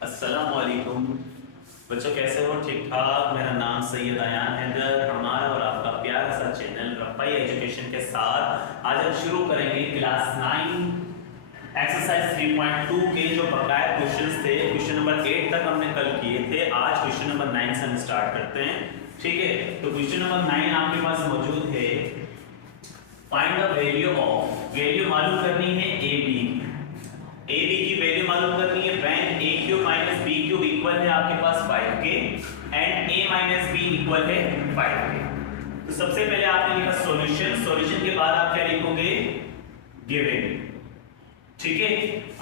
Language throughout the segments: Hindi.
अस्सलामुअलैकुम बच्चों, कैसे हो? ठीक ठाक। मेरा नाम सैयद अयान हैदर, हमारा और आपका प्यारा सा चैनल रफ़ाई एजुकेशन के साथ आज हम शुरू करेंगे क्लास 9 एक्सरसाइज 3.2 के जो बकाया क्वेश्चंस थे। क्वेश्चन नंबर 8 तक हमने कल किए थे। आज क्वेश्चन नंबर 9 से हम स्टार्ट करते हैं। ठीक है, तो क्वेश्चन नंबर 9 आपके पास मौजूद है। Find the value of, value मालूम करनी है ए बी की वैल्यू मालूम करनी है when a cube minus b cube equal है आपके पास 5k and a minus b equal है 5k। तो सबसे पहले आपने लिखा सॉल्यूशन के बाद आप क्या लिखोगे? गिवन। ठीक है,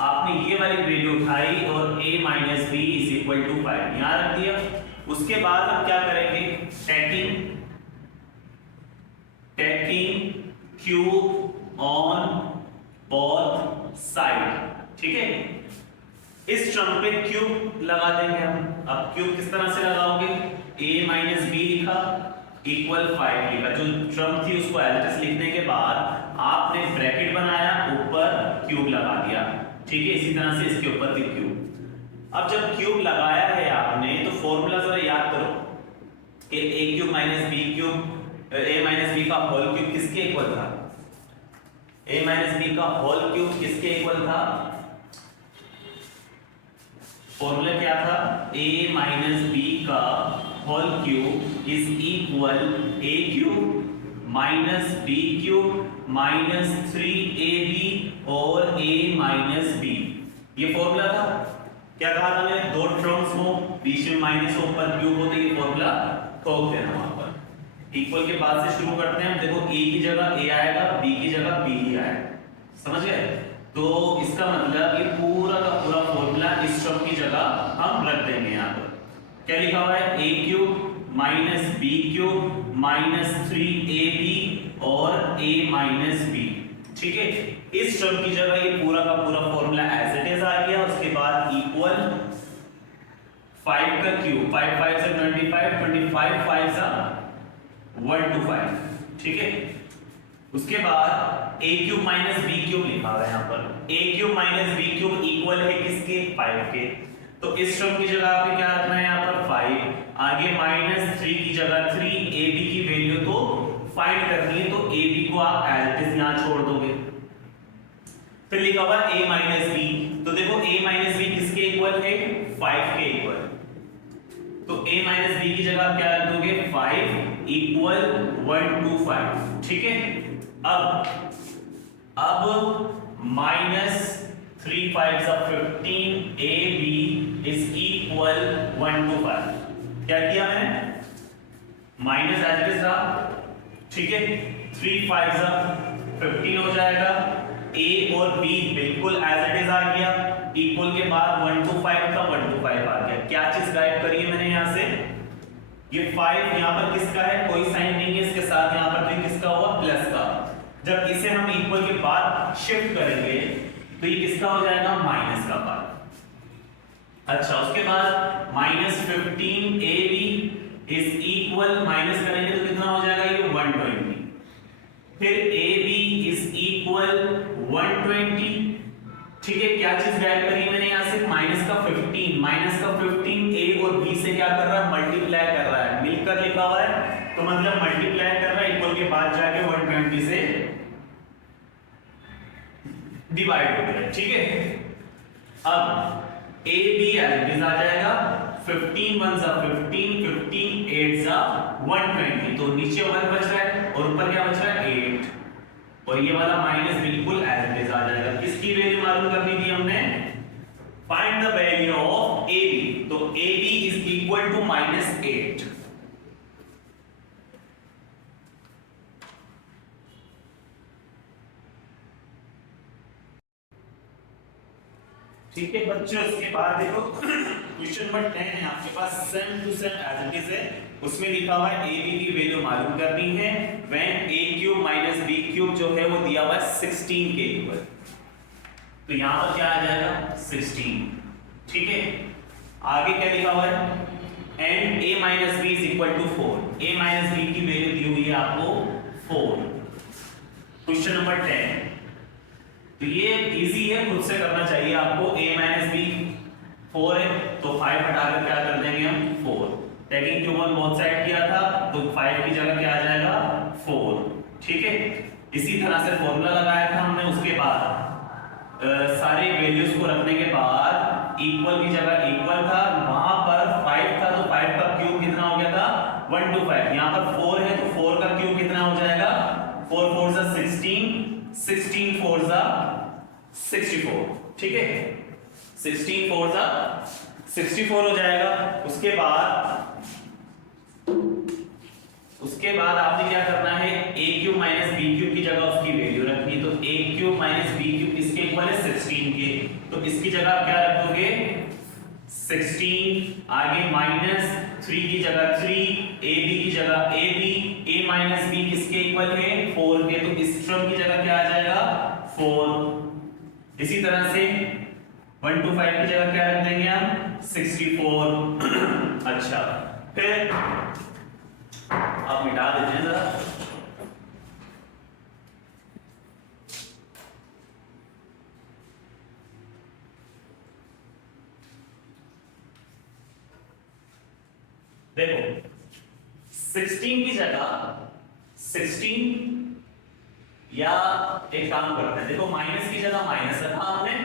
आपने ये वाली वैल्यू उठाई और a minus b is equal to 5 यहां रख दिया। उसके बाद हम क्या करेंगे? Taking cube on both side. ठीक है, इस टर्म पे क्यूब लगा देंगे हम। अब क्यूब किस तरह से लगाओगे? a माइनस बी लिखा इक्वल 5 लिखा। जो टर्म थी उसको एज इट इज लिखने के बाद आपने ब्रैकेट बनाया, ऊपर क्यूब लगा दिया। ठीक है, इसी तरह से इसके ऊपर भी क्यूब। अब जब क्यूब लगाया है आपने तो फॉर्मूला जरा याद करो कि a cube minus b cube, a minus b का होल क्यूब किसके इक्वल था? a माइनस b का होल क्यूब किसके इक्वल था? फॉर्मूला क्या था? a माइनस बी का whole cube is equal a cube minus b cube minus 3ab और a माइनस b। ये फॉर्मूला था। क्या कहा था मैंने? दो टर्म्स हो, बीच में माइनस हो, ऊपर क्यूब हो, तो ये फॉर्मूला ठोक देना वहां पर। इक्वल के बाद से शुरू करते हैं हम। देखो a की जगह a आएगा, b की जगह b ही आएगा। समझ गए? तो इसका मतलब ये पूरा का पूरा फॉर्मूला इस टर्म की जगह हम रख देंगे। यहाँ पर क्या लिखा हुआ है? a cube minus b cube minus 3ab और a माइनस b। ठीक है, इस टर्म की जगह ये पूरा का पूरा फॉर्मूला एज इट इज आ गया। उसके बाद इक्वल 5 का क्यूब, 5 5 से 25, 25 5 से 125। ठीक है, उसके बाद a cube minus b cube लिखा हुआ है यहाँ पर। a cube minus b cube equal है किसके? 5 के। तो इस टर्म की जगह आपको क्या रखना है? यहाँ पर 5, आगे माइनस 3 की जगह 3, ab की वैल्यू तो फाइंड करनी है, तो ab को आप एज इट इज यहाँ छोड़ दोगे। फिर लिखा हुआ a माइनस b, तो देखो a माइनस b किसके इक्वल है? 5 के इक्वल। तो a माइनस b की जगह आप क्या रख दोगे? 5 इक्वल 125। ठीक है, अब माइनस 3 5 15 ab इज इक्वल 125। क्या किया मैंने? माइनस एज इट इज रहा। ठीक है, 3 5 15 हो जाएगा। a और b बिल्कुल एज इट इज आ गया। इक्वल के बाद 125 का 125 आ गया। क्या चीज गायब करी है मैंने यहां से? ये 5 यहां पर किसका है? कोई साइन नहीं है इसके साथ। यहां पर भी किसका हुआ? प्लस का। जब इसे हम इक्वल के बाद शिफ्ट करेंगे तो ये किसका हो जाएगा? माइनस का पार्ट। अच्छा, उसके बाद minus 15 ab is equal, minus करेंगे तो कितना हो जाएगा? ये 120। फिर ab इज इक्वल 120। ठीक है, क्या चीज गायब करी मैंने यहां से? माइनस का 15। माइनस का 15 a और b से क्या कर रहा है? मल्टीप्लाई कर रहा है। मिलकर लिखा हुआ है तो मतलब मल्टीप्लाई कर रहा है, इक्वल के बाद जाके 120 से डिवाइड हो गया। ठीक है, अब a b as it is आ जाएगा। 15 1 जा 15, 15 8 जा 120। तो नीचे 1 बच रहा है और ऊपर क्या बच रहा है? 8। और ये वाला माइनस बिल्कुल एज इट इज आ जाएगा। किसकी वैल्यू मालूम करनी थी हमने? Find the value of ab। तो ab is equal to minus 8। ठीक है बच्चों, इसके बाद देखो क्वेश्चन नंबर 10 है आपके पास, same to same as it is है। उसमें लिखा हुआ है ab की वैल्यू मालूम करनी है when a cube minus b cube जो है वो दिया हुआ है 16 के इक्वल। तो यहां पर क्या आ जाएगा? 16। ठीक है, आगे क्या लिखा हुआ है? And a minus b is equal to 4। a minus b की वैल्यू दी हुई है आपको 4। Question number 10। तो ये इजी है, खुद से करना चाहिए आपको। a माइनस बी 4 है तो 5 हटाकर क्या कर देंगे हम 4। Taking cube on both side किया था तो 5 की जगह क्या आ जाएगा 4। ठीक है, इसी तरह से फॉर्मूला लगाया था हमने। उसके बाद सारे वैल्यूज को रखने के बाद इक्वल की जगह इक्वल था, वहां पर 5 था तो 5 का क्यूब कितना हो गया था 125। यहाँ पर 4 है तो 4 का क्यूब कितना हो जाएगा 4 4 जा 16, 16 4 जा 64। ठीक है, 16 4 जा 64 हो जाएगा। उसके बाद आपने क्या करना है a cube minus b cube की जगह उसकी वैल्यू रखनी। तो a cube minus b cube किसके इक्वल है 16 के, तो इसकी जगह आप क्या रखोगे 16। आगे माइनस 3 की जगह 3, ab की जगह ab, a माइनस b किसके इक्वल है 4 के, तो इस टर्म की जगह क्या आ जाएगा 4। इसी तरह से 125 की जगह क्या रख देंगे हम 64। अच्छा, फिर आप मिटा देते हैं जरा। देखो 16 की जगह 16 या एक काम करते हैं, देखो माइनस की जगह माइनस रखा हमने।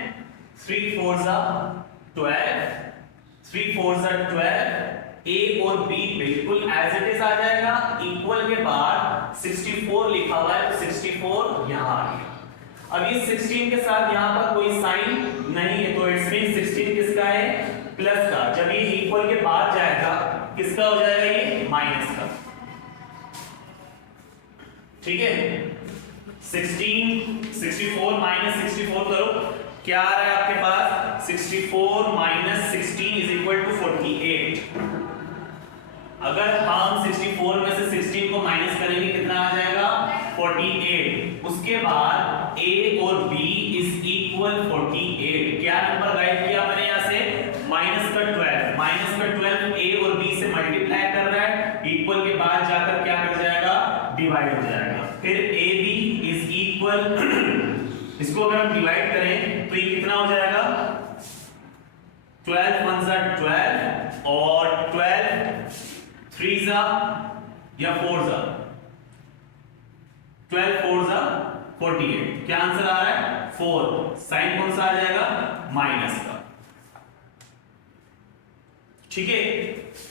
3 4 जा 12, 3 4 जा 12। a और b बिल्कुल एज इट इज आ जाएगा। इक्वल के बाद 64 लिखा हुआ है तो 64 यहां आ गया। अब ये 16 के साथ यहां पर कोई साइन नहीं है तो इट्स मीन 16 किसका है प्लस का। जब ये इक्वल के बाद जाएगा किसका हो जाएगा ये माइनस का। ठीक है, 16 64 माइनस 64 करो, क्या आ रहा है आपके पास 64 माइनस 16 इज इक्वल टू 48। अगर हम 64 में से 16 को माइनस करेंगे कितना आ जाएगा 48। उसके बाद a और b इज इक्वल 48। क्या नंबर गाइड किया मैंने यहां से माइनस का 12। माइनस का 12 a और b से मल्टीप्लाई कर रहा है, इक्वल के बाद जाकर क्या कर जाएगा डिवाइड हो जाएगा। फिर ab इज इक्वल, इसको अगर हम डिवाइड करें तो ये कितना हो जाएगा 12 1 जा 12 और 12 3 जा या 4 जा 12 4 जा 48। क्या आंसर आ रहा है 4। साइन कौन सा आ जाएगा माइनस का। ठीक है,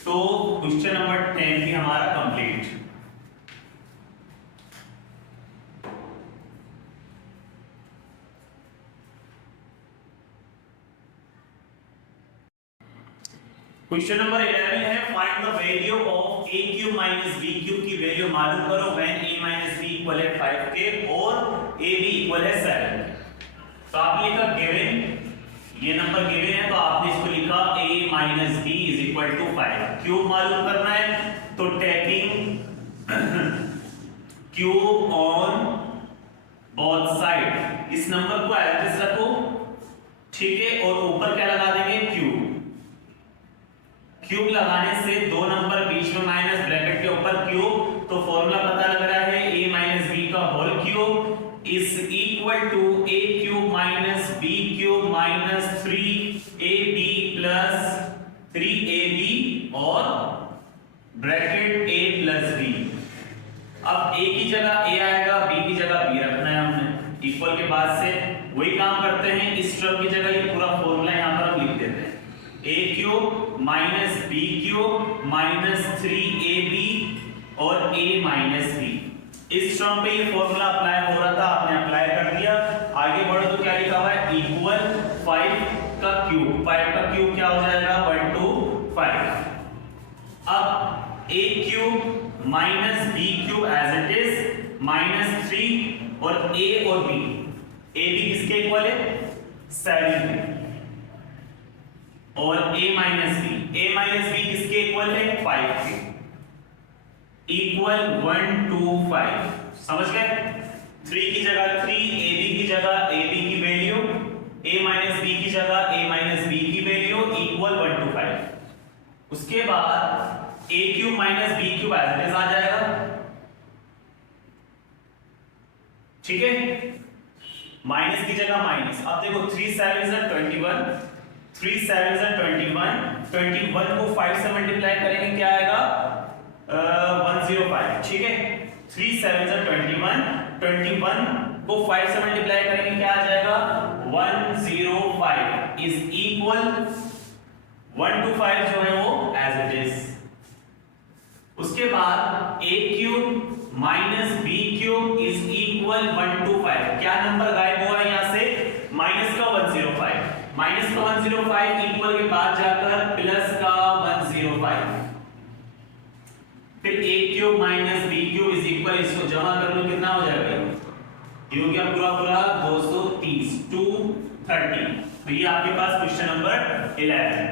तो क्वेश्चन नंबर 10 भी हमारा कंप्लीट। क्वेश्चन नंबर 11 है find the value of a cube minus b cube की वैल्यू मालूम करो when a minus b equal है 5 के और ab इक्वल है 7 के। तो आपने लिखा गिवन, ये नंबर गिवन है तो आपने इसको लिखा a minus b is equal to 5। Cube मालूम करना है तो taking cube on both side, इस नंबर को एड्रेस रखो। ठीक है, और ऊपर क्या लगा देंगे क्यूब। क्यूब लगाने से दो नंबर बीच में माइनस, ब्रैकेट के ऊपर क्यूब, तो फॉर्मूला पता लग रहा है a माइनस b का whole cube is equal to a cube minus b cube minus 3ab plus 3ab और ब्रैकेट a प्लस b। अब a की जगह a आएगा, b की जगह b रखना है हमने। इक्वल के बाद से वही काम करते हैं, इस टर्म की जगह ये पूरा फॉर्मूला यहां पर हम लिख देते हैं a cube minus b cube minus 3ab और a माइनस b। इस टर्म पे ये फॉर्मूला अप्लाई हो रहा था, आपने अप्लाई कर दिया। आगे बढ़ो तो क्या लिखा हुआ है इक्वल 5 का क्यूब। 5 का क्यूब क्या हो जाएगा 125। अब a cube minus b cube as it is minus 3 और a और b, a b किसके इक्वल है 7 और a माइनस b किसके इक्वल है 5 के, इक्वल 125। समझ गए, 3 की जगह 3, ab की जगह ab की वैल्यू, a माइनस b की जगह a माइनस b की वैल्यू इक्वल 125। उसके बाद a cube minus b cube as it is आ जाएगा। ठीक है, माइनस की जगह माइनस। अब देखो 3 7 21, 3 7 is 21, 21 को 5 से मल्टीप्लाई करेंगे क्या आएगा 105, ठीक है। 3 7 is 21, 21 को 5 से मल्टीप्लाई करेंगे क्या आ जाएगा 105 इज इक्वल 1 to 5 जो है वो एज इट इज। उसके बाद a cube minus b cube is equal 1 to 5। क्या नंबर गायब हुआ यहां से माइनस का 105, माइनस का 105 इक्वल के बाद जाकर प्लस का 105, फिर a cube minus b cube is equal, इसको जमा कर लो कितना हो जाएगा ये हो गया पूरा पूरा 230 230। तो ये आपके पास क्वेश्चन नंबर 11 है।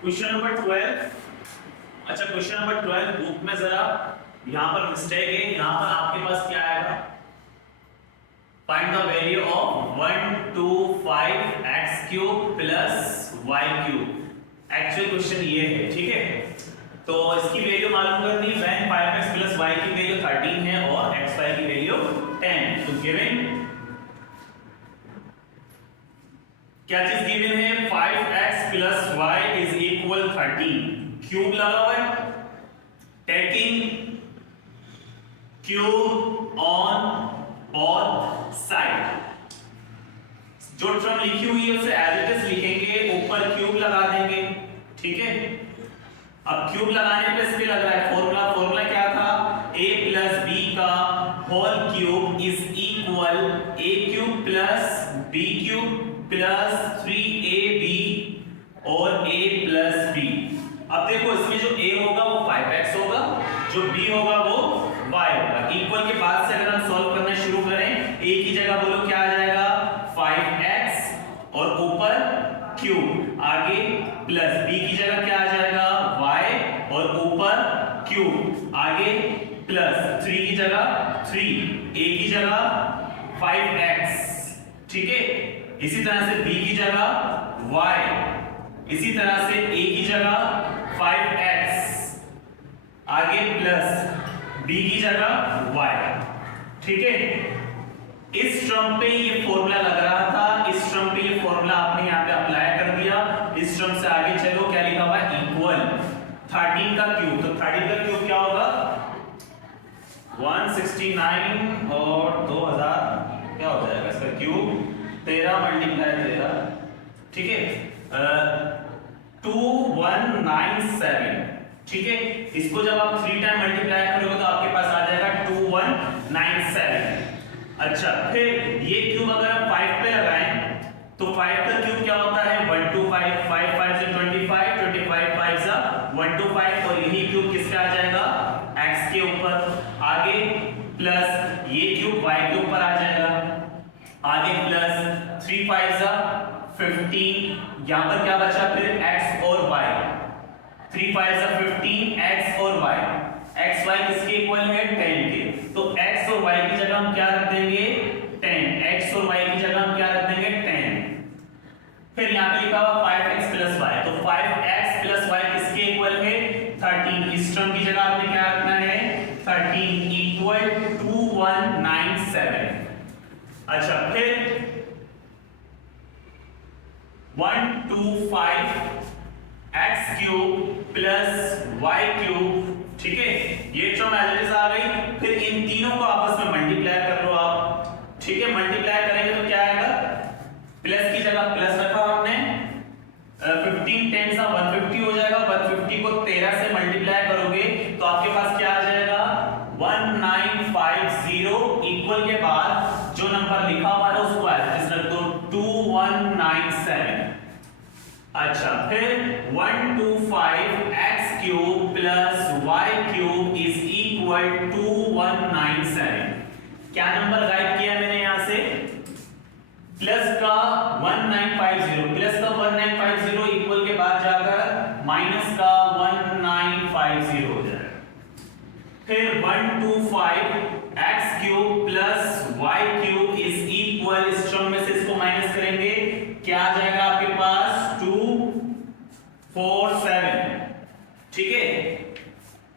Question number 12। अच्छा क्वेश्चन नंबर 12 बुक में जरा यहां पर मिस्टेक है, यहां पर आपके पास क्या आएगा find the value of 1 to 5 x cube plus y cube. Actual question ये है, ठीक है। तो इसकी वैल्यू मालूम करनी है, when 5x प्लस y की वैल्यू 13 है और xy की वैल्यू 10। तो गिवन क्या चीज गिवन है 5x plus y is equal 13, cube लगा हुआ है, taking cube on both side. जो टर्म लिखी हुई है उसे एज इट इज लिखेंगे, ऊपर क्यूब लगा देंगे, ठीक है। अब क्यूब लगाने पे इस पे लग रहा है फॉर्मूला, फॉर्मूला क्या था a प्लस b का whole cube is equal a cube plus b cube plus 3ab और a प्लस b। अब देखो इसमें जो a होगा वो 5x होगा, जो b होगा वो y होगा। इक्वल के बाद से अगर हम सॉल्व करना शुरू करें, a की जगह बोलो क्या आ जाएगा 5x और ऊपर क्यूब, आगे प्लस b की जगह क्या आ जाएगा y और ऊपर क्यूब, आगे प्लस 3 की जगह 3, a की जगह 5x, ठीक है। इसी तरह से b की जगह y, इसी तरह से a की जगह 5x, आगे प्लस b की जगह y, ठीक है। इस टर्म पे ये फॉर्मूला लग रहा था, इस टर्म पे ये फॉर्मूला आपने यहाँ पे अप्लाई कर दिया। इस टर्म से आगे चलो, क्या लिखा हुआ है इक्वल 13 का क्यूब, तो 13 का क्यूब क्या होगा 169 और 2000 क्या हो जाएगा इसका क्यूब 13 मल्टीप्लाई 13, ठीक है 2197, ठीक है। इसको जब आप 3 टाइम मल्टीप्लाई करोगे तो आपके पास आ जाएगा 2197। अच्छा फिर ये क्यूब अगर हम 5 पे लगाएं तो 5 का क्यूब क्या होता है 125, 5 5 से 25, 25 5 से 125, और यही क्यूब किसका आ जाएगा x के ऊपर, आगे प्लस ये क्यूब y के ऊपर आ जाएगा, आगे प्लस 3 5 से 15, यहां पर क्या बचा फिर x और y, 3 5 से 15 x और y, x y किसके इक्वल है 10 के, तो x और y की जगह हम क्या रख देंगे 10, x और y की जगह हम क्या रख देंगे 10। फिर यहाँ पे लिखा हुआ 5x प्लस y, तो 5x प्लस y किसके इक्वल है 13, इस टर्म की जगह आपने क्या रखना है 13 इक्वल 2197। अच्छा फिर 125 x cube plus y cube, ठीक है, ये टर्म एज इट इज आ गई। फिर इन तीनों को आपस में मल्टीप्लाई कर लो आप, ठीक है। मल्टीप्लाई करेंगे तो क्या आएगा, प्लस की जगह प्लस रखा हमने, 15 10 सा 150 हो जाएगा, 150 को 13 से मल्टीप्लाई करोगे तो आपके पास क्या आ जाएगा 1950, इक्वल के बाद जो नंबर लिखा हुआ है उसको एज इट इज रख दो 2197। अच्छा फिर 125 x cube plus y cube is equal 2197। क्या नंबर गायब किया मैंने यहां से प्लस का 1950, प्लस का 1950 इक्वल के बाद जाकर माइनस का 1950 हो जाएगा। फिर 125 x cube plus y cube is equal, इस टर्म में से इसको माइनस करेंगे क्या आ जाएगा आपके पास 247, ठीक है,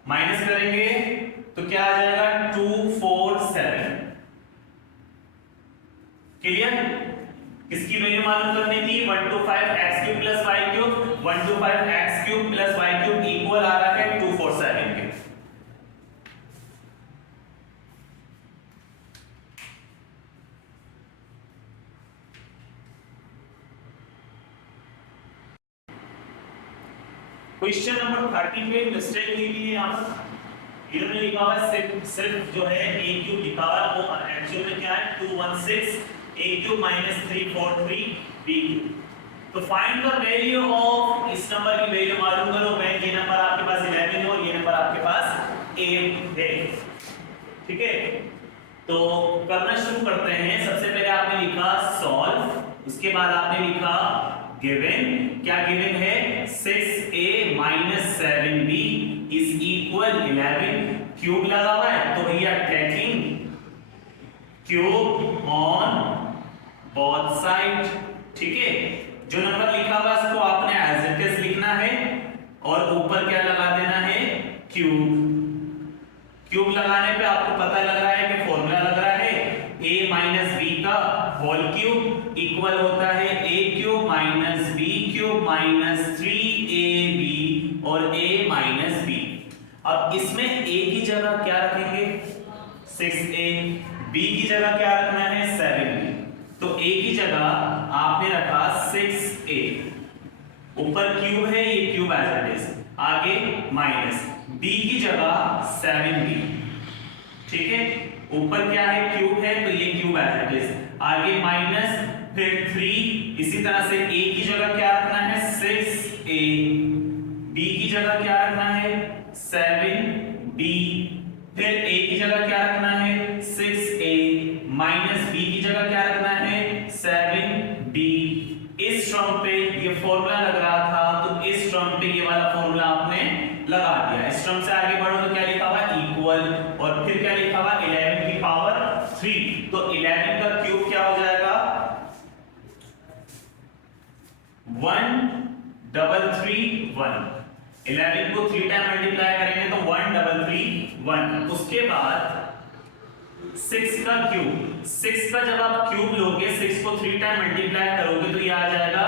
माइनस करेंगे तो क्या आ जाएगा 247। क्लियर? किसकी वैल्यू मालूम करनी थी? 125x³ + y³ 125x³ + y³ equal आ रहा है 247 के। क्वेश्चन नंबर 30 पे मिस्टेक हुई है यहां पर। इन्होंने लिखा हुआ है सिर्फ जो है a³ लिखा हुआ है, वो एक्चुअल में क्या है 216 a³ - 343 b³। तो फाइंड द वैल्यू ऑफ, इस नंबर की वैल्यू मालूम करो। मैं ये नंबर आपके पास 11 है और ये नंबर आपके पास 8 है। ठीक है, तो करना शुरू करते हैं। सबसे पहले आपने लिखा सॉल्व, उसके बाद आपने लिखा गिवन। क्या गिवन है? 6a - 7b = 11। क्यूब लगा हुआ है तो भैया taking cube on both side. ठीक है, जो नंबर लिखा हुआ है उसको आपने एज इट इज लिखना है और ऊपर क्या लगा देना है? क्यूब। क्यूब लगाने पे आपको पता लग रहा है कि फॉर्मूला लग रहा है a - b का होल क्यूब इक्वल होता है a³ - b³ - 3ab और a - b। अब इसमें a की जगह क्या रखेंगे? 6a। b की जगह क्या रखना है? 7b। तो a की जगह आपने रखा 6a, ऊपर क्यूब है, ये क्यूब एज इट इज, आगे माइनस, b की जगह 7b। ठीक है, ऊपर क्या है? क्यूब है, तो ये क्यूब एज इट इज, आगे माइनस, फिर 3। इसी तरह से a की जगह क्या रखना है? 6a, b की जगह क्या रखना है? 7b, फिर a की जगह क्या रखना है? 6a माइनस b की जगह क्या रखना है? 7b। इस टर्म पे ये फॉर्मूला लग रहा था, तो इस टर्म पे ये वाला फॉर्मूला आपने लगा दिया। इस टर्म से आगे बढ़ो तो क्या लिखा हुआ? इक्वल, और फिर क्या लिखा हुआ? 11 की पावर 3। तो 11 का क्यूब क्या हो जाएगा? 1331। 11 को 3 टाइम मल्टीप्लाई करेंगे तो 1331। उसके बाद 6 का क्यूब, 6 का जब आप क्यूब लोगे, 6 को 3 टाइम मल्टीप्लाई करोगे तो ये आ जाएगा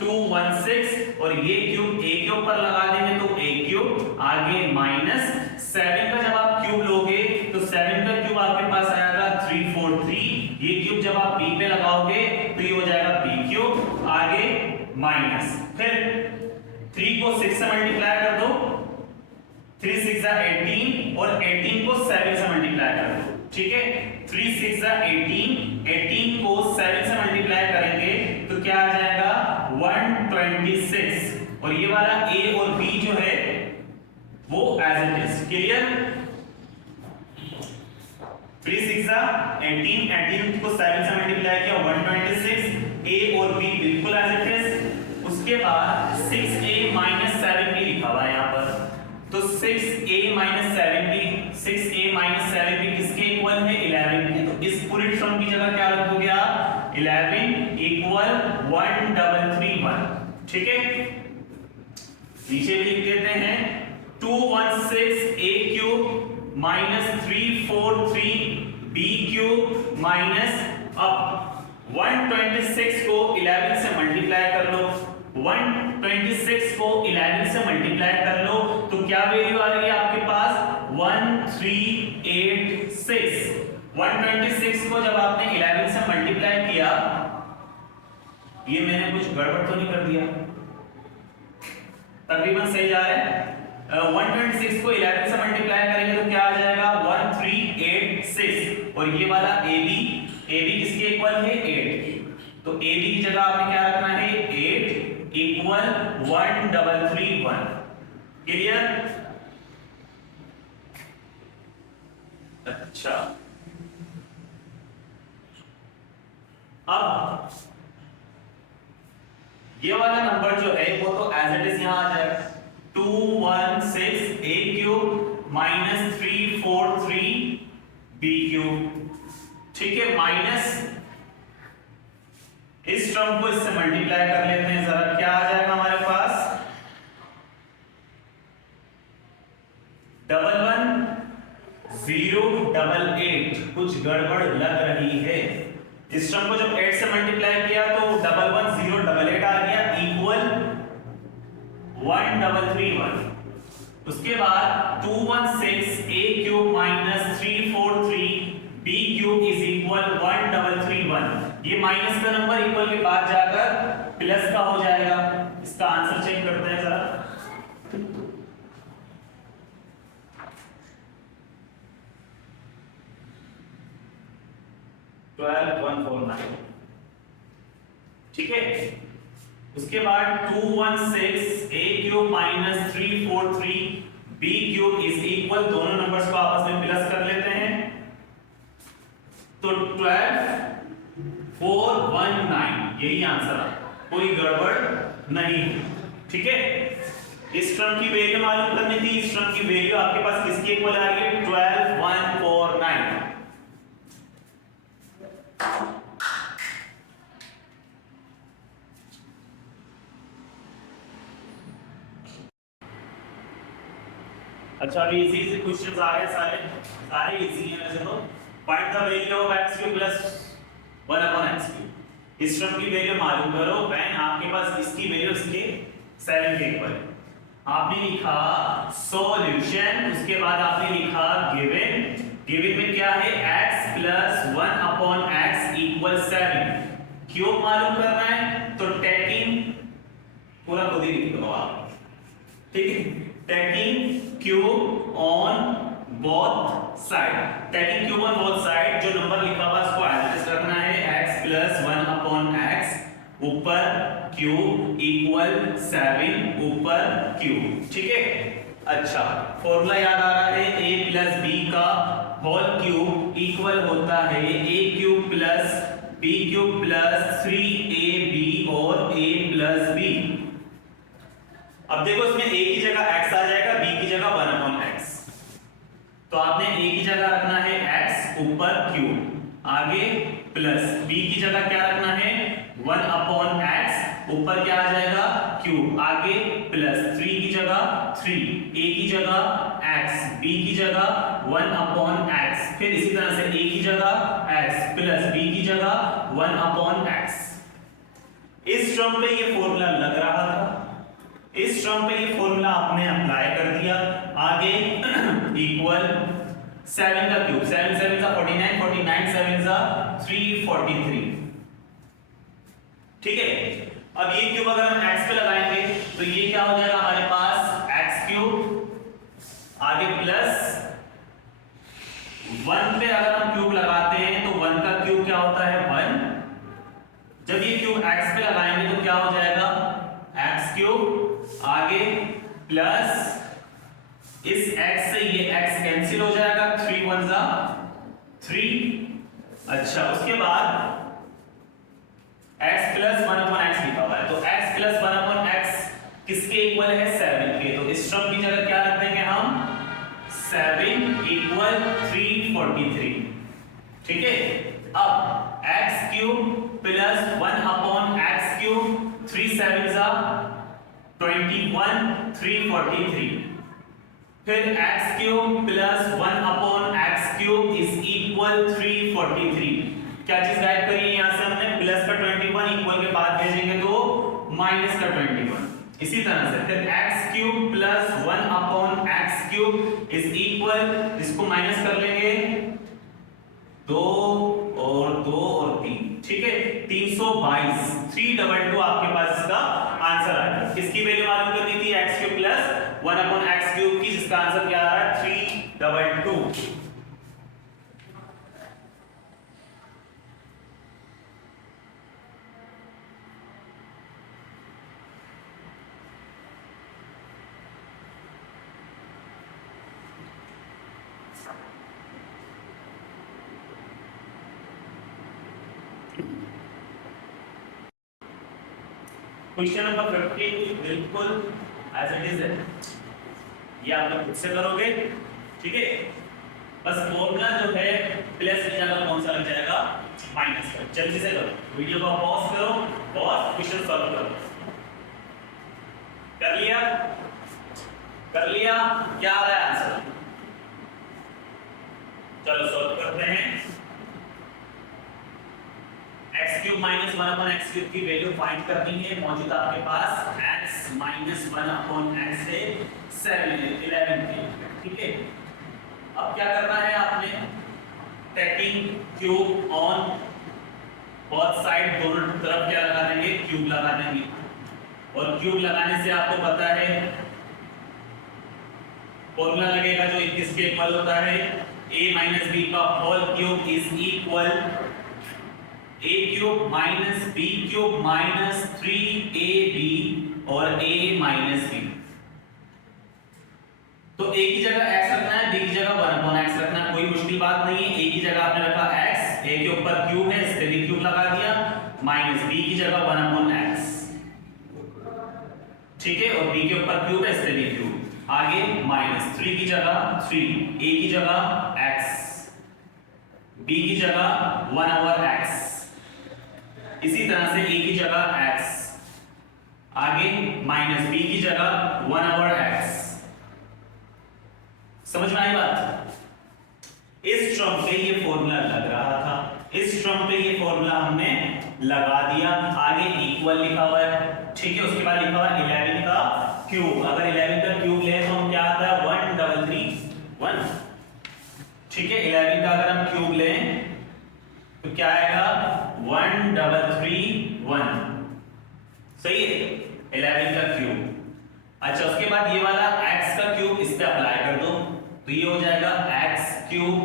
216, और ये क्यूब a के ऊपर लगा देंगे तो a³, आगे माइनस 7 का जब आप क्यूब लोगे तो 7 का क्यूब आपके पास आएगा 343। ये क्यूब जब आप b पे लगाओगे तो ये हो जाएगा b³, आगे माइनस, फिर 3 को 6 से मल्टीप्लाई कर दो, 3 6 18, और 18 को 7 से मल्टीप्लाई कर दो। ठीक है, 3 6 18, 18 को 7 से मल्टीप्लाई करेंगे तो क्या आ जाएगा? 126, और ये वाला a और b जो है वो एज इट इज। क्लियर? 3 6 18, 18 को 7 से मल्टीप्लाई किया 126, a और b बिल्कुल एज इट इज। उसके बाद 6a - 7b लिखा हुआ है यहाँ पर, तो 6a - 7b, 6a - 7b किसके इक्वल है? 11 के। तो इस पूरी टर्म की जगह क्या रख दोगे आप? 11 = 1331। ठीक है, नीचे भी लिख देते हैं 216a³ - 343 b³ माइनस, अब 126 को 11 से मल्टीप्लाई कर लो, 126 को 11 से मल्टीप्लाई कर लो तो क्या वैल्यू आ रही है आपके पास? 1386। 126 को जब आपने 11 से मल्टीप्लाई किया, ये मैंने कुछ गड़बड़ तो नहीं कर दिया? तकरीबन सही जा रहा है। 126 को 11 से मल्टीप्लाई करेंगे तो क्या आ जाएगा? 1386, और ये वाला AB किसके इक्वल है? 8। तो AB की जगह आपने क्या रखना है? 8 = 1331। क्लियर? अच्छा, अब ये वाला नंबर जो है वो तो एज इट इज यहां आ जाएगा 216a³ - 343 b³। ठीक है, माइनस इस टर्म को इससे मल्टीप्लाई कर लेते हैं जरा, क्या आ जाएगा हमारे पास? 088 कुछ गड़बड़ लग रही है। इस टर्म को जब 8 से मल्टीप्लाई किया तो 11088 आ गया इक्वल 1331। उसके बाद 216 a cube minus 343 b cube is equal 1331। ये माइनस का नंबर इक्वल के बाद जाकर प्लस का हो जाएगा। इसका आंसर चेक करते हैं जरा। ठीक है। उसके बाद 216 a cube minus 343 b cube is equal, दोनों नंबर्स को आपस में प्लस कर लेते हैं तो 12419 यही आंसर है, कोई गड़बड़ नहीं। ठीक है। इस टर्म की वैल्यू मालूम करनी थी। इस टर्म की वैल्यू आपके पास किसके इक्वल आ रही है? 12149। अच्छा, अभी इसी से क्वेश्चंस आ रहे सारे इजी हैं वैसे तो। Find the value of x cube plus 1/x cube. इस टर्म की वैल्यू मालूम करो व्हेन आपके पास इसकी वैल्यू इसके 7 के इक्वल है। आपने लिखा सॉल्यूशन, उसके बाद आपने लिखा गिवन। गिवन में क्या है? x plus 1/x equal 7। Cube मालूम करना है तो टेकिंग पूरा खुद ही लिख दो आप। ठीक है। Taking cube on both side. Taking cube on both side, जो नंबर लिखा हुआ उसको एज रखना है। x प्लस 1/x ऊपर क्यूब इक्वल 7 ऊपर क्यूब। ठीक है। अच्छा, फॉर्मूला याद आ रहा है a प्लस b का होल क्यूब इक्वल होता है a cube plus b cube plus 3ab और a प्लस b। अब देखो इसमें a की जगह x आ जाएगा, b की जगह 1/x। तो आपने a की जगह रखना है x ऊपर क्यूब, आगे प्लस b की जगह क्या रखना है? 1/x ऊपर क्या आ जाएगा? क्यूब, आगे प्लस 3 की जगह 3, a की जगह x, b की जगह 1/x, फिर इसी तरह से a की जगह x प्लस b की जगह 1/x। इस टर्म पे ये फॉर्मूला लग रहा था, इस टर्म पे ये फॉर्मूला आपने अप्लाई कर दिया। आगे इक्वल 7 का क्यूब, 7 7 का 49, 49 7 का 343। ठीक है। अब ये क्यूब अगर हम x पे लगाएंगे तो ये क्या हो जाएगा हमारे पास? x क्यूब, आगे प्लस 1 पे अगर हम क्यूब लगाते हैं तो 1 का क्यूब क्या होता है? 1। जब ये क्यूब x पे लगाएंगे तो क्या हो जाएगा? x क्यूब, आगे प्लस इस x से ये x कैंसिल हो जाएगा, 3 1 जा 3। अच्छा, उसके बाद x प्लस 1/x लिखा हुआ है तो x प्लस 1/x किसके इक्वल है? 7 के। तो इस टर्म की जगह क्या रख देंगे हम? 7 इक्वल 343। ठीक है। अब x cube plus 1/x cube, 3 7 जा 21 343, फिर x cube plus 1/x cube is equal 343। क्या चीज गायब करी है यहां से हमने? प्लस का 21 इक्वल के बाद भेजेंगे तो माइनस का 21। इसी तरह से फिर x cube plus 1/x cube is equal, इसको माइनस कर लेंगे 2 और 2 और 3। ठीक है। 322 322 आपके पास इसका आंसर आएगा। किसकी वैल्यू मालूम करनी थी? x cube plus 1/x cube की, जिसका आंसर क्या आ रहा है? 322। क्वेश्चन नंबर 15 बिल्कुल एज इट इज है, ये आप लोग खुद से करोगे। ठीक है। बस फॉर्मूला जो है प्लस की जगह कौन सा लग जाएगा? माइनस का। जल्दी से करो, वीडियो को पॉज करो और क्वेश्चन सॉल्व करो। कर लिया? कर लिया? क्या आ रहा है आंसर? चलो सॉल्व करते हैं। x cube minus 1 upon x cube की वैल्यू फाइंड करनी है। मौजूद आपके पास x माइनस 1 अपॉन x है 11 की, ठीक है। अब क्या करना है आपने, taking cube on both side, दोनों तरफ क्या लगा देंगे, क्यूब लगा देंगे। और क्यूब लगाने से आपको पता है फॉर्मूला लगेगा जो किसके इक्वल होता है, a माइनस b का whole cube is equal a cube minus b cube minus 3ab और a माइनस b। तो a की जगह x रखना है, b की जगह 1 अपॉन x रखना है, कोई मुश्किल बात नहीं है। a की जगह आपने रखा x, a के ऊपर क्यूब है इस पे भी क्यूब लगा दिया, माइनस b की जगह 1 अपॉन x, ठीक है। और b के ऊपर क्यूब है इस पे भी क्यूब, आगे माइनस 3 की जगह 3, a की जगह x, b की जगह 1 ओवर x, इसी तरह से a की जगह x, आगे माइनस b की जगह 1 ओवर x। समझ में आई बात? इस टर्म पे ये फॉर्मूला लग रहा था, इस टर्म पे ये फॉर्मूला हमने लगा दिया, आगे इक्वल लिखा हुआ है, ठीक है। उसके बाद लिखा हुआ है 11 का क्यूब, अगर 11 का क्यूब ले तो हम क्या आता है 1331, ठीक है। 11 का अगर हम क्यूब लें तो क्या आएगा 1331, सही है, 11 का क्यूब। अच्छा उसके बाद ये वाला x का क्यूब इस पे अप्लाई कर दो तो ये हो जाएगा x क्यूब,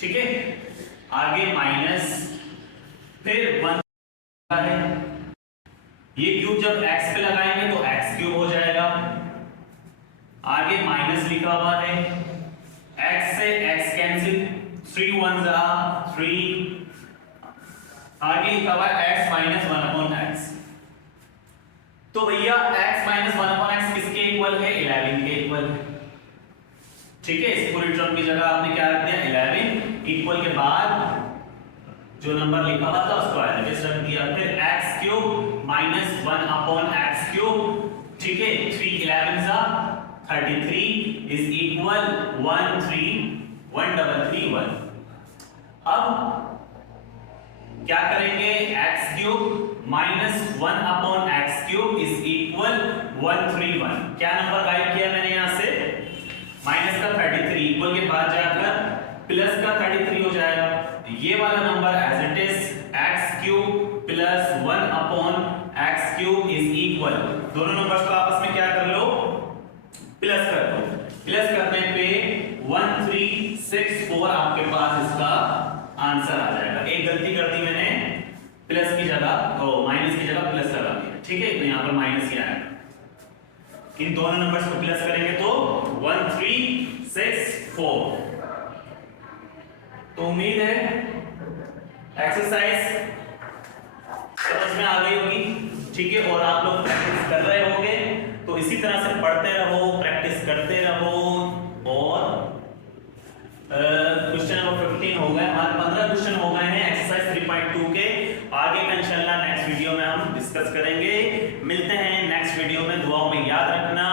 ठीक है। आगे माइनस फिर 1 है, ये क्यूब जब x पे लगाएंगे तो x क्यूब हो जाएगा, आगे माइनस लिखा हुआ है, x से x कैंसिल, 3 1 जा 3, आगे लिखा हुआ है x माइनस 1 अपॉन x। तो भैया x माइनस 1 अपॉन x किसके इक्वल है, 11 के इक्वल है, ठीक है। इस पूरी टर्म की जगह आपने क्या रख दिया 11, इक्वल के बाद जो नंबर लिखा हुआ था उसको एलएस रख दिया, फिर x cube minus 1 upon x cube, ठीक है। 3 11 जा 33 इज इक्वल 1331। अब क्या करेंगे, x cube minus 1 upon x cube is equal 131। क्या नंबर गायब किया मैंने यहां से, माइनस का 33, इक्वल के बाद जाकर प्लस का 33 हो जाएगा। ये वाला number as it is x cube plus 1 upon x cube is equal, दोनों नंबर्स को आपस में क्या कर लो, प्लस कर दो। प्लस करने पे 1364 आपके पास इसका आंसर आ जाएगा। एक गलती कर दी मैंने, प्लस की जगह माइनस की जगह प्लस लगा दिया, ठीक है, तो यहां पर माइनस ही आएगा। इन दोनों नंबर्स को प्लस करेंगे तो 1364। तो उम्मीद है एक्सरसाइज समझ में आ गई होगी, ठीक है। और आप लोग प्रैक्टिस कर रहे होंगे, तो इसी तरह से पढ़ते रहो, प्रैक्टिस करते रहो। और क्वेश्चन नंबर 15 हो गए हमारे, 15 क्वेश्चन हो गए हैं एक्सरसाइज 3.2 के। आगे का इंशाल्लाह नेक्स्ट वीडियो में हम डिस्कस करेंगे। मिलते हैं नेक्स्ट वीडियो में, दुआओं में याद रखना।